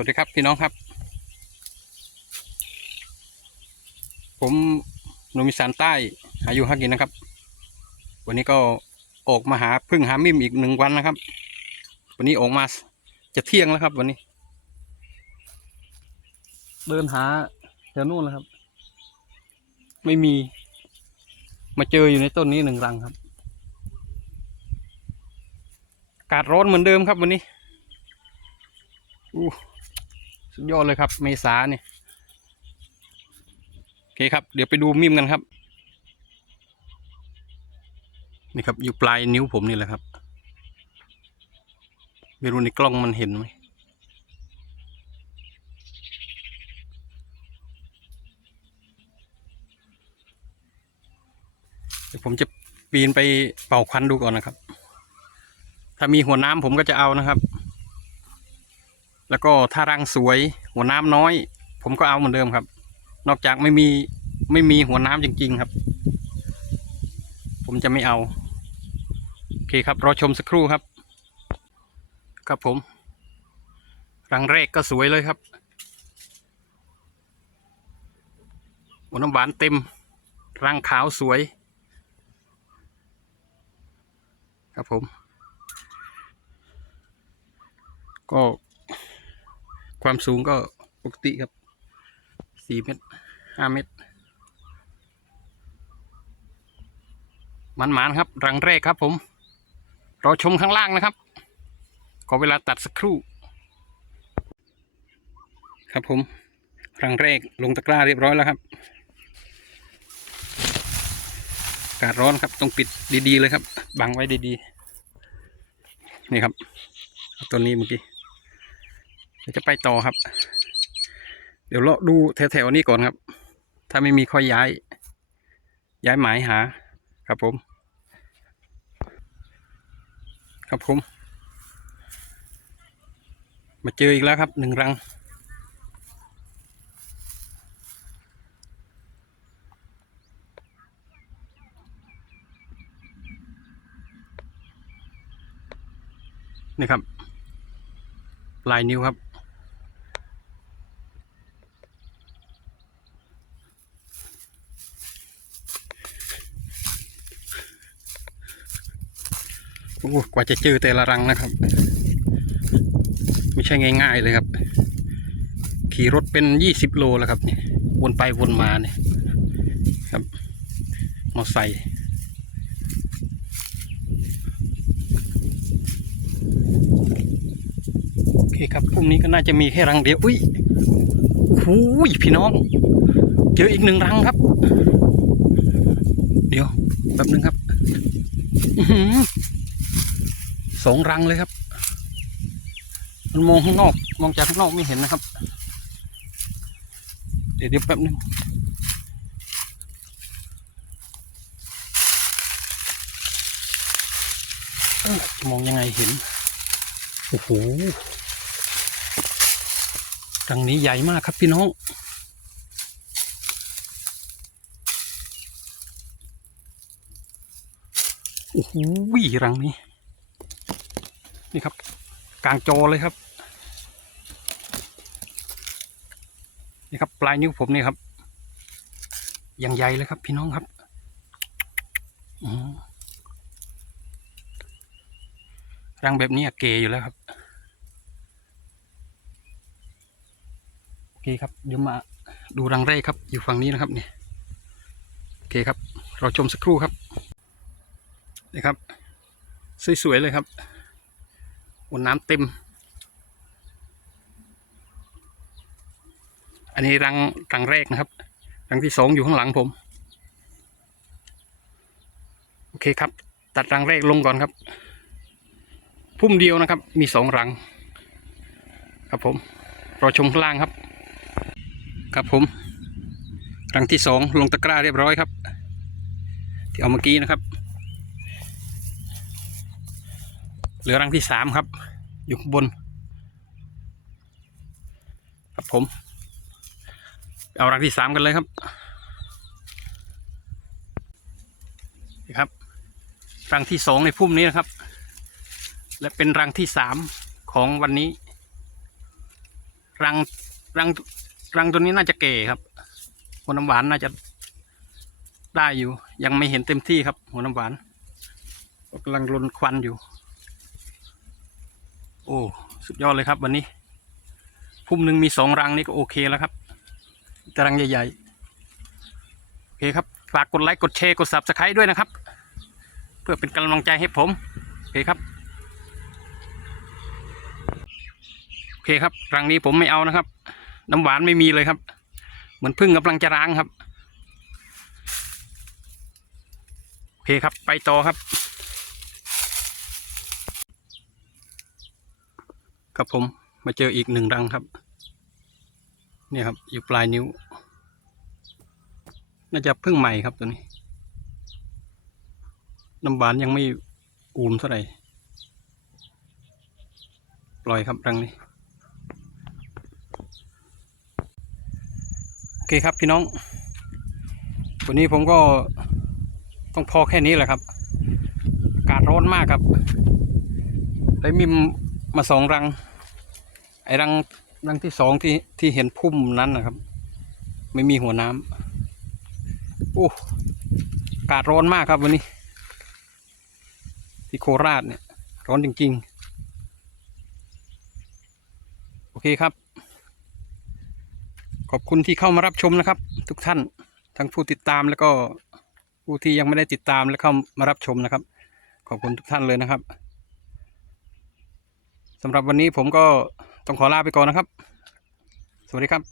วัสดีครับพี่น้องครับ ผมหนุ่มอีสานใต้อายุฮักกินนะครับ วันนี้ก็ออกมาหาพึ่งหามิมอีกหนึ่งวันนะครับ วันนี้ออกมาจะเที่ยงแล้วครับ วันนี้ เดินหาแถวนู้นแล้วครับ ไม่มีมาเจออยู่ในต้นนี้หนึ่งรังครับอากาศร้อนเหมือนเดิมครับวันนี้ อู้ สุดยอดเลยครับ เมษาเนี่ยโอเคครับ เดี๋ยวไปดูมิมกันครับ นี่ครับ อยู่ปลายนิ้วผมนี่แหละครับ ไม่รู้ในกล้องมันเห็นไหมเดี๋ยวผมจะปีนไปเป่าควันดูก่อนนะครับ ถ้ามีหัวน้ำผมก็จะเอานะครับ แล้วก็ถ้ารังสวย หัวน้ำน้อย ผมก็เอาเหมือนเดิมครับ นอกจากไม่มีไม่มีหัวน้ำจริง ๆครับ ผมจะไม่เอาโอเคครับรอชมสักครู่ครับ ครับผม รังแรกก็สวยเลยครับหัวน้ำหวานเต็ม รังขาวสวย ครับผม ก็ ความสูงก็ปกติครับสี่เมตรห้าเมตรมันหมานครับ รังแรกครับผมรอชมข้างล่างนะครับ ขอเวลาตัดสักครู่ ครับผม รังแรกลงตะกร้าเรียบร้อยแล้วครับอากาศร้อนครับ ต้องปิดดีๆเลยครับ บังไว้ดีๆ นี่ครับ ตัวนี้เมื่อกี้ ดี๋ยวจะไปต่อครับ เดี๋ยวเลาะดูแถวๆนี้ก่อนครับ ถ้าไม่มีค่อยย้าย ย้ายหมายหา ครับผม ครับผม มาเจออีกแล้วครับหนึ่งรังนี่ครับ ลายนิ้วครับ โอ้กว่าจะเจอแต่ละรังนะครับ ไม่ใช่ง่าย ๆเลยครับ ขี่รถเป็นยี่สิบโลแล้วครับเนี่ยวนไปวนมาเนี่ยครับมอไซค์โอเคครับพรุ่งนี้ก็น่าจะมีแค่รังเดียว อุ้ยโอ้โหพี่น้อง เจออีกหนึ่งรังครับ เดี๋ยวแป๊บนึงครับอื้อ สองรังเลยครับ มันมองข้างนอก มองจากข้างนอกไม่เห็นนะครับ เดี๋ยวแป๊บนึงมองยังไงเห็น โอ้โหรังนี้ใหญ่มากครับพี่น้อง โอ้โหรังนี้ นี่ครับกลางจอเลยครับ นี่ครับ ปลายนิ้วผมนี่ครับยังใหญ่เลยครับพี่น้องครับรังแบบนี้เกอยู่แล้วครับโอเคครับเดี๋ยวมาดูรังแรกครับ อยู่ฝั่งนี้นะครับเนี่ยโอเคครับ เราชมสักครู่ครับนี่ครับ สวยๆเลยครับ บนน้ำเต็ม อันนี้รังรังแรกนะครับ รังที่สองอยู่ข้างหลังผม โอเคครับ ตัดรังแรกลงก่อนครับ พุ่มเดียวนะครับ มีสองรัง ครับผมรอชมข้างล่างครับ ครับผม รังที่สองลงตะกร้าเรียบร้อยครับ ที่เอาเมื่อกี้นะครับ เห ลือรังที่สามครับ อยู่ข้างบน ครับผม เอารังที่สามกันเลยครับนี่ครับรังที่สองในพุ่มนี้นะครับ และเป็นรังที่สามของวันนี้ รังรังรังตัวนี้น่าจะเก่ครับ หัวน้ำหวานน่าจะได้อยู่ ยังไม่เห็นเต็มที่ครับ หัวน้ำหวานกำลังลนควันอยู่ โอ้สุดยอดเลยครับวันนี้ พุ่มหนึ่งมีสองรังนี่ก็โอเคแล้วครับต่รังใหญ่ๆ โอเคครับ ฝากกดไลค์กดแชร์กด subscribe ด้วยนะครับ เพื่อเป็นกำลังใจให้ผม โอเคครับ โอเคครับ รังนี้ผมไม่เอานะครับ น้ำหวานไม่มีเลยครับ เหมือนพึ่งกำลังจะร้างครับ โอเคครับ ไปต่อครับ ครับผมมาเจออีกหนึ่งรังครับ เนี่ยครับ อยู่ปลายนิ้ว น่าจะเพิ่งใหม่ครับตัวนี้ น้ำหวานยังไม่อูมเท่าไหร่ ปล่อยครับรังนี้ โอเคครับพี่น้อง วันนี้ผมก็ต้องพอแค่นี้แหละครับ อากาศร้อนมากครับ ได้มีมาสองรัง ไอ้รังรังที่สองที่ที่เห็นพุ่มนั้นนะครับ ไม่มีหัวน้ำโอ้อากาศร้อนมากครับวันนี้ ที่โคราชเนี่ย ร้อนจริง ๆ โอเคครับ ขอบคุณที่เข้ามารับชมนะครับ ทุกท่านทั้งผู้ติดตามแล้วก็ผู้ที่ยังไม่ได้ติดตามและเข้ามารับชมนะครับ ขอบคุณทุกท่านเลยนะครับสำหรับวันนี้ผมก็ ต้องขอลาไปก่อนนะครับ สวัสดีครับ